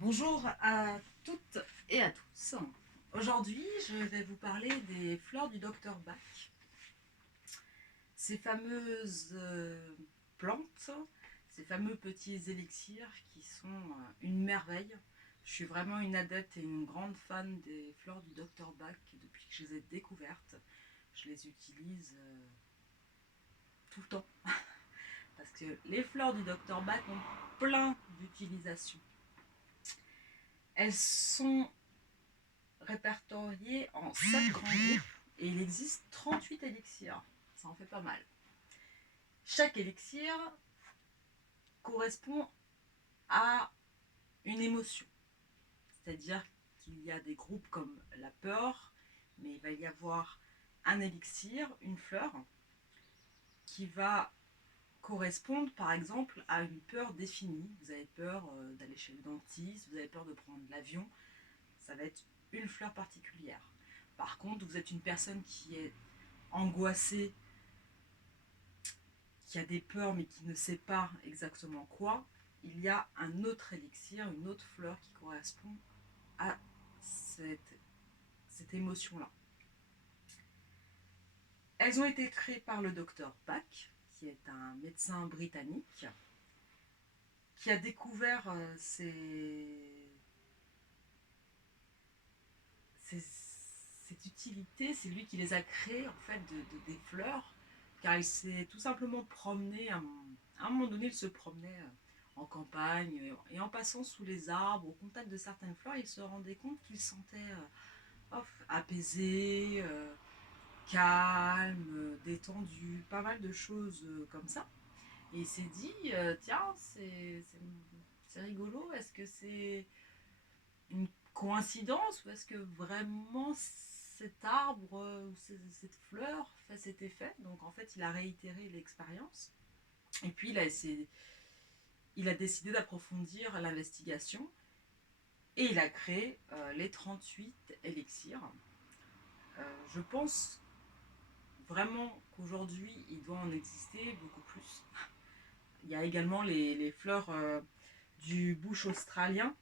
Bonjour à toutes et à tous. Aujourd'hui, je vais vous parler des fleurs du docteur Bach. Ces fameuses plantes, ces fameux petits élixirs qui sont une merveille. Je suis vraiment une adepte et une grande fan des fleurs du docteur Bach depuis que je les ai découvertes. Je les utilise tout le temps parce que les fleurs du docteur Bach ont plein d'utilisations. Elles sont répertoriés en 7 grands groupes et il existe 38 élixirs. Ça en fait pas mal. Chaque élixir correspond à une émotion. C'est-à-dire qu'il y a des groupes comme la peur, mais il va y avoir un élixir, une fleur, qui va correspondre par exemple à une peur définie. Vous avez peur d'aller chez le dentiste, vous avez peur de prendre l'avion, ça va être une fleur particulière. Par contre, vous êtes une personne qui est angoissée, qui a des peurs mais qui ne sait pas exactement quoi, il y a un autre élixir, une autre fleur qui correspond à cette émotion-là. Elles ont été créées par le docteur Bach, qui est un médecin britannique, qui a découvert cette utilité. C'est lui qui les a créées en fait des fleurs, car il s'est tout simplement promené, à un moment donné il se promenait en campagne, et en passant sous les arbres, au contact de certaines fleurs, il se rendait compte qu'il se sentait apaisé, calme, détendu, pas mal de choses comme ça. Et il s'est dit, tiens, c'est rigolo, est-ce que c'est une coïncidence ou est-ce que vraiment cet arbre ou cette fleur fait cet effet? Donc en fait, il a réitéré l'expérience. Et puis il a décidé d'approfondir l'investigation et il a créé les 38 élixirs. Je pense vraiment qu'aujourd'hui, il doit en exister beaucoup plus. Il y a également les fleurs du bush australien,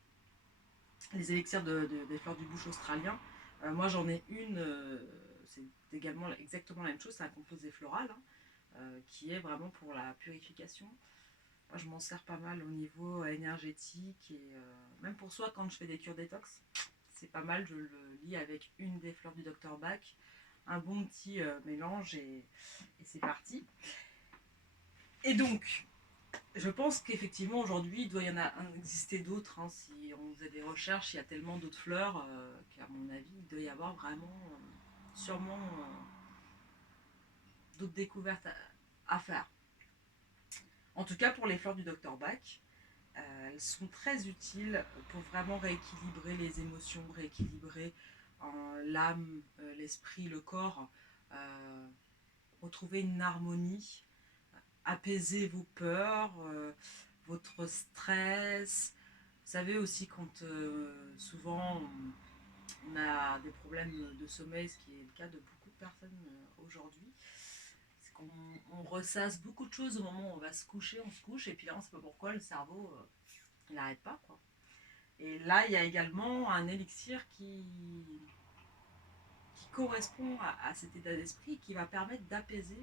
les élixirs des fleurs du bush australien. Moi, j'en ai une, c'est également exactement la même chose, c'est un composé floral qui est vraiment pour la purification. Moi, je m'en sers pas mal au niveau énergétique et même pour soi, quand je fais des cures détox, c'est pas mal. Je le lis avec une des fleurs du docteur Bach, un bon petit mélange et c'est parti. Et donc, je pense qu'effectivement aujourd'hui il doit y en exister d'autres. Hein. Si on faisait des recherches, il y a tellement d'autres fleurs qu'à mon avis il doit y avoir vraiment sûrement d'autres découvertes à faire. En tout cas pour les fleurs du docteur Bach, elles sont très utiles pour vraiment rééquilibrer les émotions, rééquilibrer l'âme, l'esprit, le corps, euh, retrouver une harmonie, apaiser vos peurs, votre stress. Vous savez aussi quand souvent on a des problèmes de sommeil, ce qui est le cas de beaucoup de personnes aujourd'hui, c'est qu'on ressasse beaucoup de choses au moment où on va se coucher, on se couche et puis là on ne sait pas pourquoi le cerveau il n'arrête pas quoi. Et là il y a également un élixir qui correspond à cet état d'esprit qui va permettre d'apaiser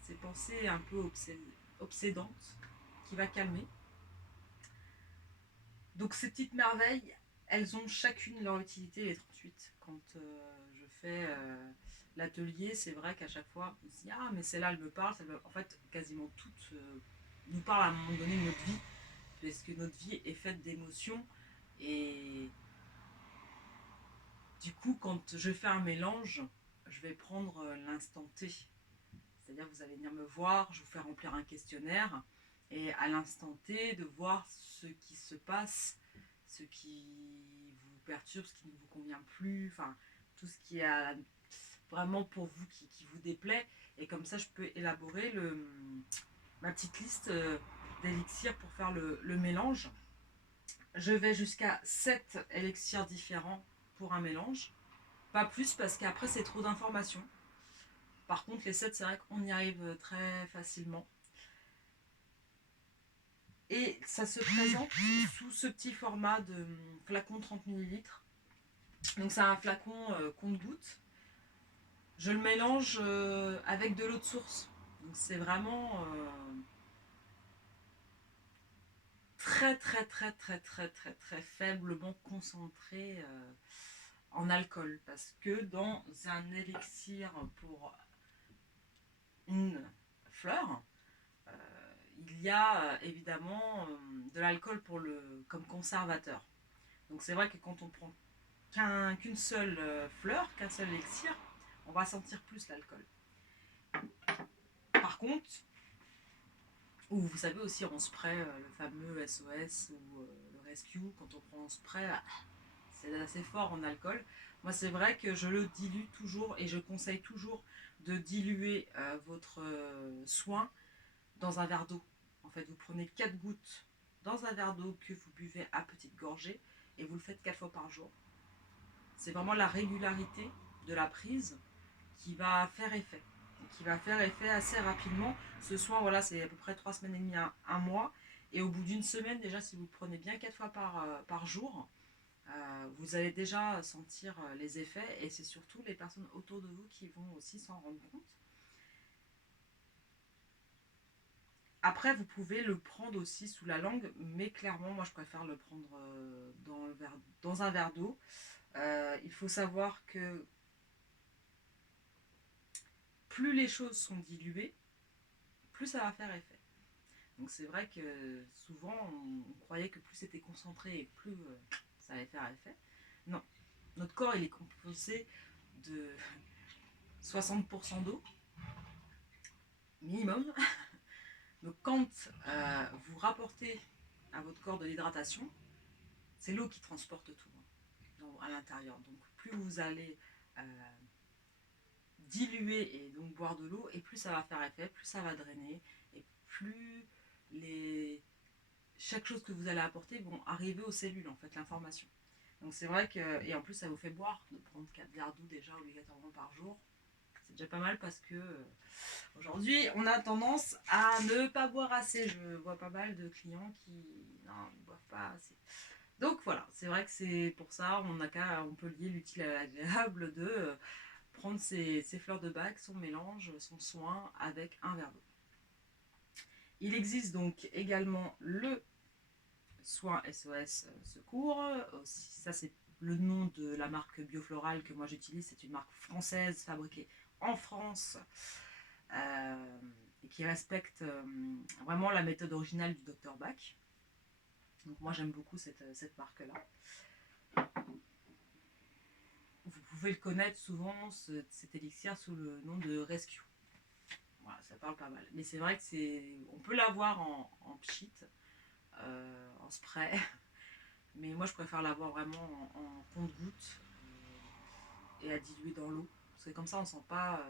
ces pensées un peu obsédantes, qui va calmer. Donc ces petites merveilles, elles ont chacune leur utilité, les 38. Quand je fais l'atelier, c'est vrai qu'à chaque fois, on se dit ah mais celle-là elle me parle, en fait quasiment toutes nous parlent à un moment donné de notre vie, parce que notre vie est faite d'émotions et du coup quand je fais un mélange, je vais prendre l'instant T. C'est-à-dire que vous allez venir me voir, je vous fais remplir un questionnaire et à l'instant T de voir ce qui se passe, ce qui vous perturbe, ce qui ne vous convient plus, enfin tout ce qui est vraiment pour vous qui vous déplaît. Et comme ça, je peux élaborer ma petite liste d'élixirs pour faire le mélange. Je vais jusqu'à 7 élixirs différents pour un mélange. Pas plus parce qu'après c'est trop d'informations. Par contre, les 7, c'est vrai qu'on y arrive très facilement. Et ça se présente sous ce petit format de flacon 30 ml. Donc c'est un flacon compte-gouttes. Je le mélange avec de l'eau de source. Donc c'est vraiment très très très très très très très faiblement concentré en alcool. Parce que dans un élixir pour une fleur, il y a évidemment de l'alcool comme conservateur. Donc c'est vrai que quand on prend qu'une seule fleur, qu'un seul élixir, on va sentir plus l'alcool. Par contre, ou vous savez aussi en spray, le fameux SOS ou le Rescue, quand on prend en spray, c'est assez fort en alcool. Moi c'est vrai que je le dilue toujours et je conseille toujours de diluer votre soin dans un verre d'eau. En fait, vous prenez 4 gouttes dans un verre d'eau que vous buvez à petite gorgée et vous le faites 4 fois par jour. C'est vraiment la régularité de la prise qui va faire effet. Qui va faire effet assez rapidement. Ce soin, voilà, c'est à peu près 3 semaines et demie, un mois. Et au bout d'une semaine, déjà, si vous le prenez bien 4 fois par jour, vous allez déjà sentir les effets. Et c'est surtout les personnes autour de vous qui vont aussi s'en rendre compte. Après, vous pouvez le prendre aussi sous la langue, mais clairement, moi, je préfère le prendre dans un verre d'eau. Il faut savoir que plus les choses sont diluées, plus ça va faire effet. Donc c'est vrai que souvent, on croyait que plus c'était concentré et plus ça allait faire effet. Non, notre corps, il est composé de 60% d'eau, minimum. Donc quand vous rapportez à votre corps de l'hydratation, c'est l'eau qui transporte tout à l'intérieur. Donc plus vous allez diluer et donc boire de l'eau, et plus ça va faire effet, plus ça va drainer, et plus chaque chose que vous allez apporter vont arriver aux cellules, en fait, l'information. Donc c'est vrai que, et en plus ça vous fait boire, de prendre 4 verres d'eau déjà obligatoirement par jour. C'est déjà pas mal parce que aujourd'hui on a tendance à ne pas boire assez. Je vois pas mal de clients qui ne boivent pas assez. Donc voilà, c'est vrai que c'est pour ça on peut lier l'utile à l'agréable de prendre ses fleurs de bac, son mélange, son soin avec un verre d'eau. Il existe donc également le soin SOS Secours. Ça, c'est le nom de la marque Biofloral que moi j'utilise. C'est une marque française fabriquée en France et qui respecte vraiment la méthode originale du Dr Bach. Donc moi j'aime beaucoup cette marque-là. Vous pouvez le connaître souvent, cet élixir, sous le nom de Rescue. Voilà, ça parle pas mal. Mais c'est vrai que on peut l'avoir en pchit, en spray. Mais moi, je préfère l'avoir vraiment en compte-gouttes et à diluer dans l'eau. Parce que comme ça, on ne sent pas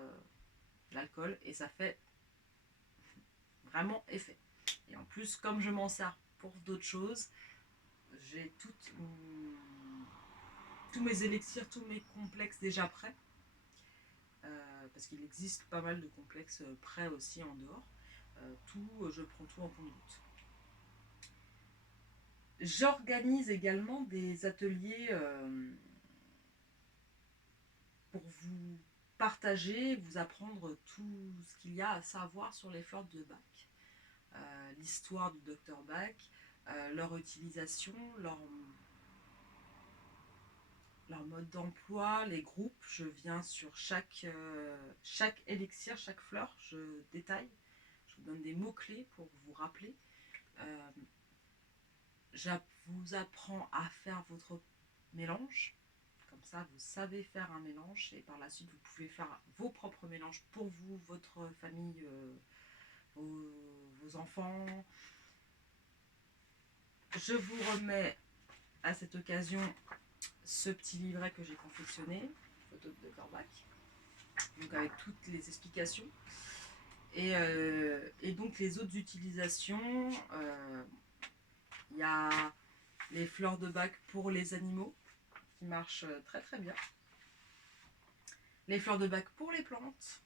l'alcool et ça fait vraiment effet. Et en plus, comme je m'en sers pour d'autres choses, j'ai tous mes élixirs, tous mes complexes déjà prêts. Parce qu'il existe pas mal de complexes prêts aussi en dehors. Je prends tout en compte-gouttes. J'organise également des ateliers pour vous partager, vous apprendre tout ce qu'il y a à savoir sur les fleurs de Bach. L'histoire du Dr Bach, leur utilisation, leur mode d'emploi, les groupes. Je viens sur chaque élixir, chaque fleur, je détaille. Je vous donne des mots-clés pour vous rappeler. Je vous apprends à faire votre mélange. Comme ça, vous savez faire un mélange et par la suite, vous pouvez faire vos propres mélanges pour vous, votre famille, vos enfants. Je vous remets à cette occasion ce petit livret que j'ai confectionné, photo de Dr Bach, donc avec toutes les explications. Et donc les autres utilisations, il y a les fleurs de Bach pour les animaux, qui marchent très très bien. Les fleurs de Bach pour les plantes,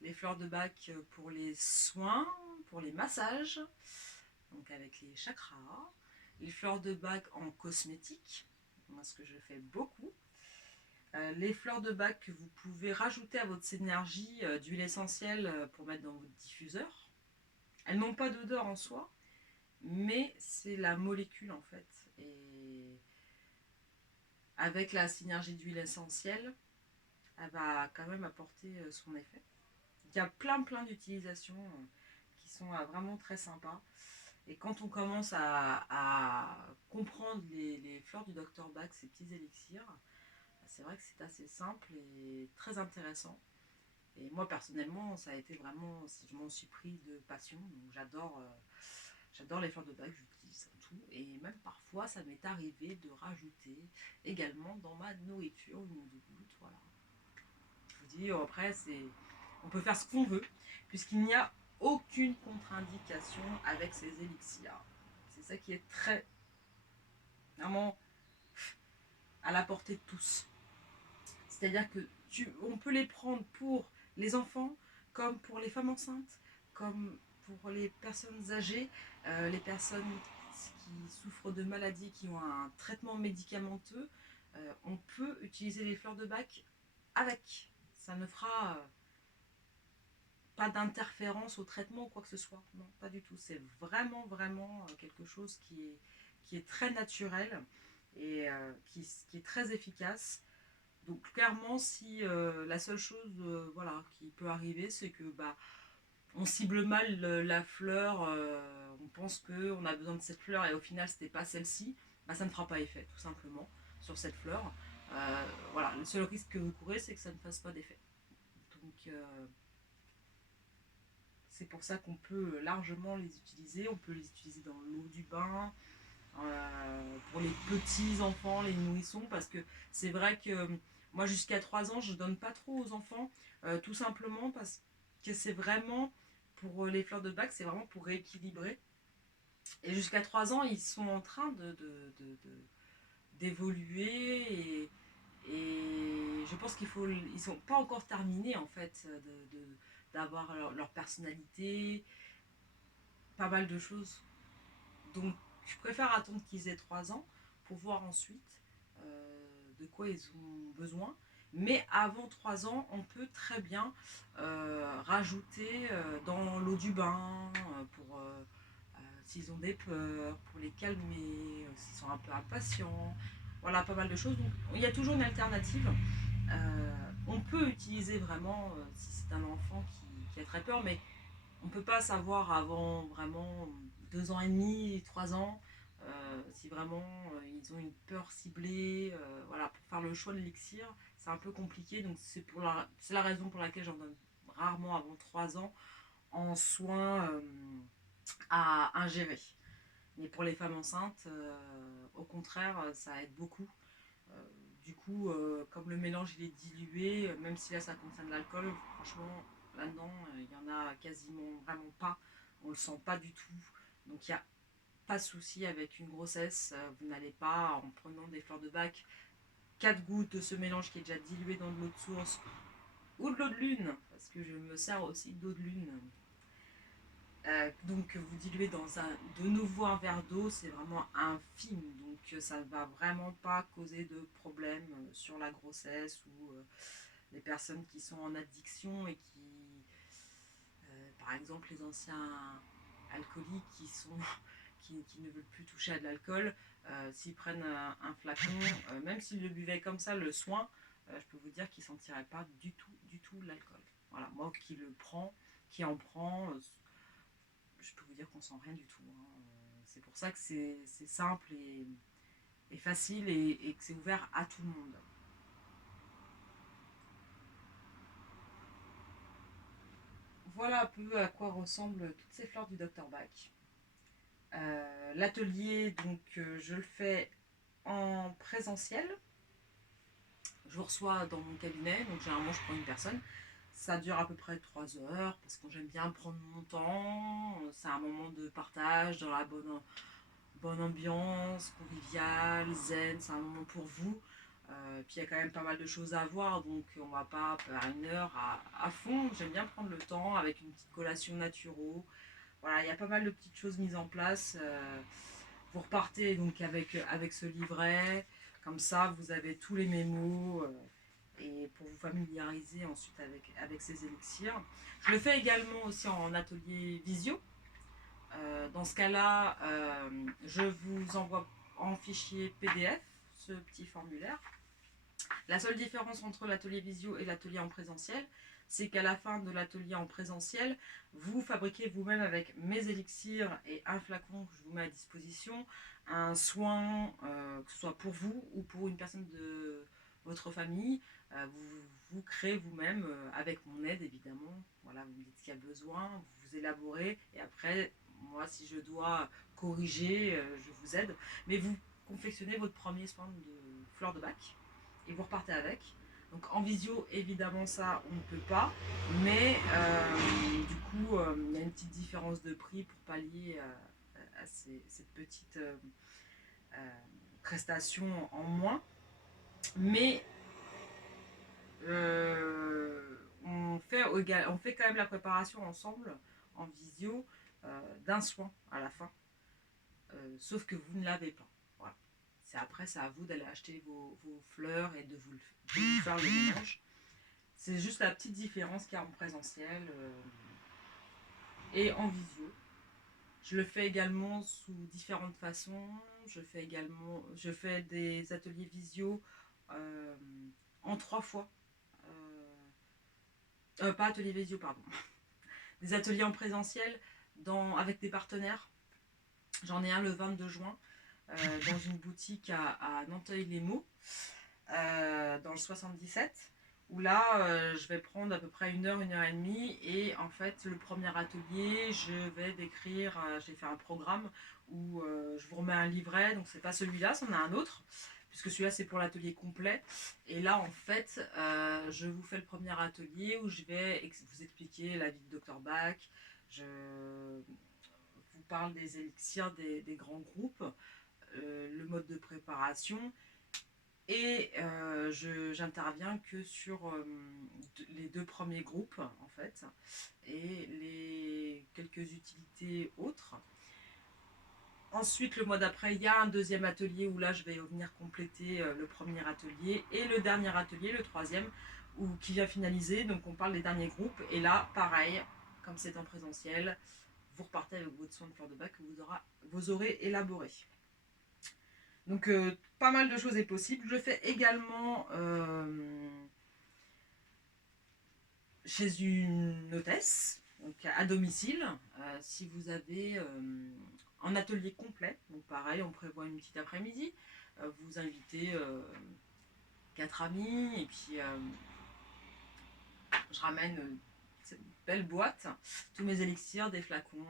les fleurs de Bach pour les soins, pour les massages, donc avec les chakras, les fleurs de bac en cosmétique, moi ce que je fais beaucoup, les fleurs de bac que vous pouvez rajouter à votre énergie d'huile essentielle pour mettre dans votre diffuseur. Elles n'ont pas d'odeur en soi, mais c'est la molécule en fait. Et avec la synergie d'huile essentielle, elle va quand même apporter son effet. Il y a plein d'utilisations qui sont vraiment très sympas. Et quand on commence à comprendre les fleurs du Dr Bach, ces petits élixirs, c'est vrai que c'est assez simple et très intéressant. Et moi personnellement, ça a été vraiment, je m'en suis pris de passion. Donc j'adore les fleurs de bac, j'utilise tout. Et même parfois, ça m'est arrivé de rajouter également dans ma nourriture une ou deux gouttes. Voilà. Je vous dis, après, on peut faire ce qu'on veut, puisqu'il n'y a aucune contre-indication avec ces élixirs. C'est ça qui est très, vraiment, à la portée de tous. C'est-à-dire que on peut les prendre pour les enfants, comme pour les femmes enceintes, comme pour les personnes âgées, les personnes qui souffrent de maladies, qui ont un traitement médicamenteux. On peut utiliser les fleurs de bac avec. Ça ne fera pas d'interférence au traitement ou quoi que ce soit. Non, pas du tout. C'est vraiment quelque chose qui est très naturel et qui est très efficace. Donc clairement, si la seule chose voilà, qui peut arriver, c'est que on cible mal la fleur, on pense qu'on a besoin de cette fleur et au final c'était pas celle-ci, ça ne fera pas effet tout simplement sur cette fleur. Voilà, le seul risque que vous courez, c'est que ça ne fasse pas d'effet. Donc c'est pour ça qu'on peut largement les utiliser. On peut les utiliser dans l'eau du bain, pour les petits enfants, les nourrissons, parce que c'est vrai que moi jusqu'à 3 ans, je donne pas trop aux enfants, tout simplement parce que c'est vraiment pour les fleurs de bac, c'est vraiment pour rééquilibrer. Et jusqu'à 3 ans, ils sont en train d'évoluer et je pense ils sont pas encore terminés en fait d'avoir leur personnalité, pas mal de choses. Donc je préfère attendre qu'ils aient 3 ans pour voir ensuite de quoi ils ont besoin. Mais avant 3 ans, on peut très bien rajouter dans l'eau du bain pour s'ils ont des peurs, pour les calmer, s'ils sont un peu impatients. Voilà, pas mal de choses. Donc il y a toujours une alternative. On peut utiliser vraiment, si c'est un enfant qui a très peur, mais on ne peut pas savoir avant vraiment 2 ans et demi, 3 ans, si vraiment ils ont une peur ciblée. Voilà, pour faire le choix de l'élixir, c'est un peu compliqué. Donc c'est la raison pour laquelle j'en donne rarement avant 3 ans en soins à ingérer. Mais pour les femmes enceintes, au contraire, ça aide beaucoup. Euh, du coup, comme le mélange il est dilué, même si là ça contient de l'alcool, franchement, là-dedans, il y en a quasiment vraiment pas. On le sent pas du tout. Donc il n'y a pas de souci avec une grossesse. Vous n'allez pas, en prenant des fleurs de bac, 4 gouttes de ce mélange qui est déjà dilué dans de l'eau de source ou de l'eau de lune, parce que je me sers aussi d'eau de lune. Donc vous diluez de nouveau un verre d'eau, c'est vraiment infime, donc ça ne va vraiment pas causer de problème sur la grossesse ou les personnes qui sont en addiction et par exemple les anciens alcooliques qui ne veulent plus toucher à de l'alcool, s'ils prennent un flacon, même s'ils le buvaient comme ça le soin, je peux vous dire qu'ils ne sentiraient pas du tout l'alcool. Voilà, moi qui en prend, je peux vous dire qu'on sent rien du tout. Hein. C'est pour ça que c'est simple et facile et que c'est ouvert à tout le monde. Voilà un peu à quoi ressemblent toutes ces fleurs du Dr Bach. L'atelier, donc, je le fais en présentiel. Je vous reçois dans mon cabinet, donc généralement je prends une personne. Ça dure à peu près 3 heures parce que j'aime bien prendre mon temps. C'est un moment de partage dans la bonne ambiance, conviviale, zen, c'est un moment pour vous. Puis il y a quand même pas mal de choses à voir, donc on va pas faire 1 heure à fond. J'aime bien prendre le temps avec une petite collation naturelle, voilà, il y a pas mal de petites choses mises en place. Vous repartez donc avec ce livret, comme ça vous avez tous les mémos et pour vous familiariser ensuite avec ces élixirs. Je le fais également aussi en atelier visio. Dans ce cas-là, je vous envoie en fichier PDF ce petit formulaire. La seule différence entre l'atelier visio et l'atelier en présentiel, c'est qu'à la fin de l'atelier en présentiel, vous fabriquez vous-même avec mes élixirs et un flacon que je vous mets à disposition, un soin, que ce soit pour vous ou pour une personne de votre famille, vous créez vous-même, avec mon aide évidemment. Voilà, vous me dites ce qu'il y a besoin, vous élaborez, et après, moi si je dois corriger, je vous aide. Mais vous confectionnez votre premier soin de fleur de bac et vous repartez avec. Donc en visio, évidemment, ça, on ne peut pas. Mais du coup, il y a une petite différence de prix pour pallier à cette petite prestation en moins. Mais on fait quand même la préparation ensemble en visio d'un soin à la fin. Sauf que vous ne l'avez pas. Voilà. Après, c'est à vous d'aller acheter vos fleurs et de vous faire le mélange. C'est juste la petite différence qu'il y a en présentiel et en visio. Je le fais également sous différentes façons. Je fais des ateliers visio en 3 fois. Pas ateliers visio, pardon. Des ateliers en présentiel avec des partenaires. J'en ai un le 22 juin dans une boutique à Nanteuil-les-Maux, dans le 77. Où là, je vais prendre à peu près 1 heure, 1 heure et demie. Et en fait, le premier atelier, je vais décrire, j'ai fait un programme où je vous remets un livret. Donc, c'est pas celui-là, c'en a un autre, puisque celui-là, c'est pour l'atelier complet. Et là, en fait, je vous fais le premier atelier où je vais vous expliquer la vie de Dr Bach. Je vous parle des élixirs des grands groupes, le mode de préparation. Et j'interviens que sur les 2 premiers groupes, en fait, et les quelques utilités autres. Ensuite, le mois d'après, il y a un deuxième atelier où là, je vais venir compléter le premier atelier et le dernier atelier, le troisième, qui vient finaliser. Donc, on parle des derniers groupes. Et là, pareil, comme c'est en présentiel, vous repartez avec votre soin de fleur de bac que vous aurez élaboré. Donc, pas mal de choses est possible. Je fais également chez une hôtesse, donc à domicile, si vous avez un atelier complet. Donc, pareil, on prévoit une petite après-midi. Vous invitez 4 amis et puis je ramène cette belle boîte, tous mes élixirs, des flacons,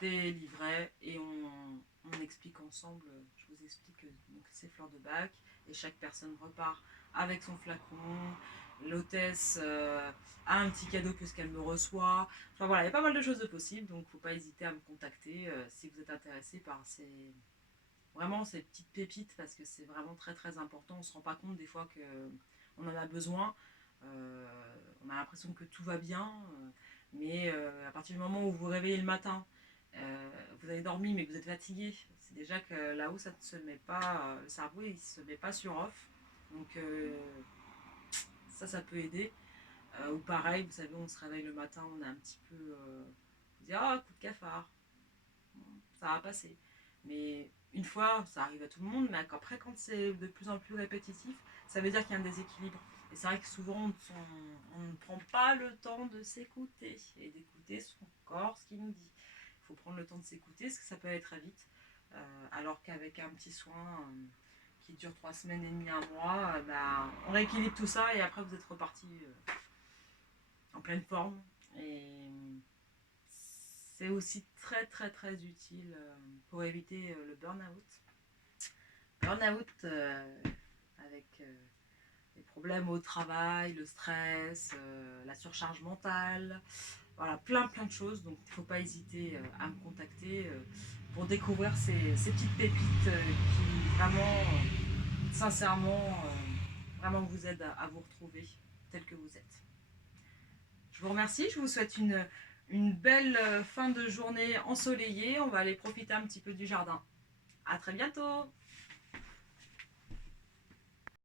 des livrets et on explique ensemble, je vous explique donc, ces fleurs de bac et chaque personne repart avec son flacon. L'hôtesse a un petit cadeau puisqu'elle me reçoit. Enfin voilà, il y a pas mal de choses de possibles, donc faut pas hésiter à me contacter si vous êtes intéressé par vraiment ces petites pépites, parce que c'est vraiment très très important. On se rend pas compte des fois qu'on en a besoin. On a l'impression que tout va bien, mais à partir du moment où vous vous réveillez le matin, vous avez dormi mais que vous êtes fatigué, c'est déjà que là-haut ça ne se met pas, le cerveau il se met pas sur off. Donc ça peut aider. Ou pareil, vous savez, on se réveille le matin, on a un petit peu, on se dit ah, coup de cafard, ça va passer. Mais une fois, ça arrive à tout le monde, mais après, quand c'est de plus en plus répétitif, ça veut dire qu'il y a un déséquilibre. Et c'est vrai que souvent, on ne prend pas le temps de s'écouter et d'écouter son corps, ce qu'il nous dit. Il faut prendre le temps de s'écouter, parce que ça peut aller très vite. Alors qu'avec un petit soin qui dure 3 semaines et demie, un mois, on rééquilibre tout ça et après vous êtes reparti en pleine forme. Et c'est aussi très très très utile pour éviter le burn-out. Burn-out avec les problèmes au travail, le stress, la surcharge mentale, voilà, plein de choses. Donc il ne faut pas hésiter à me contacter pour découvrir ces petites pépites qui vraiment, sincèrement, vraiment vous aident à vous retrouver tel que vous êtes. Je vous remercie, je vous souhaite une une belle fin de journée ensoleillée. On va aller profiter un petit peu du jardin. À très bientôt!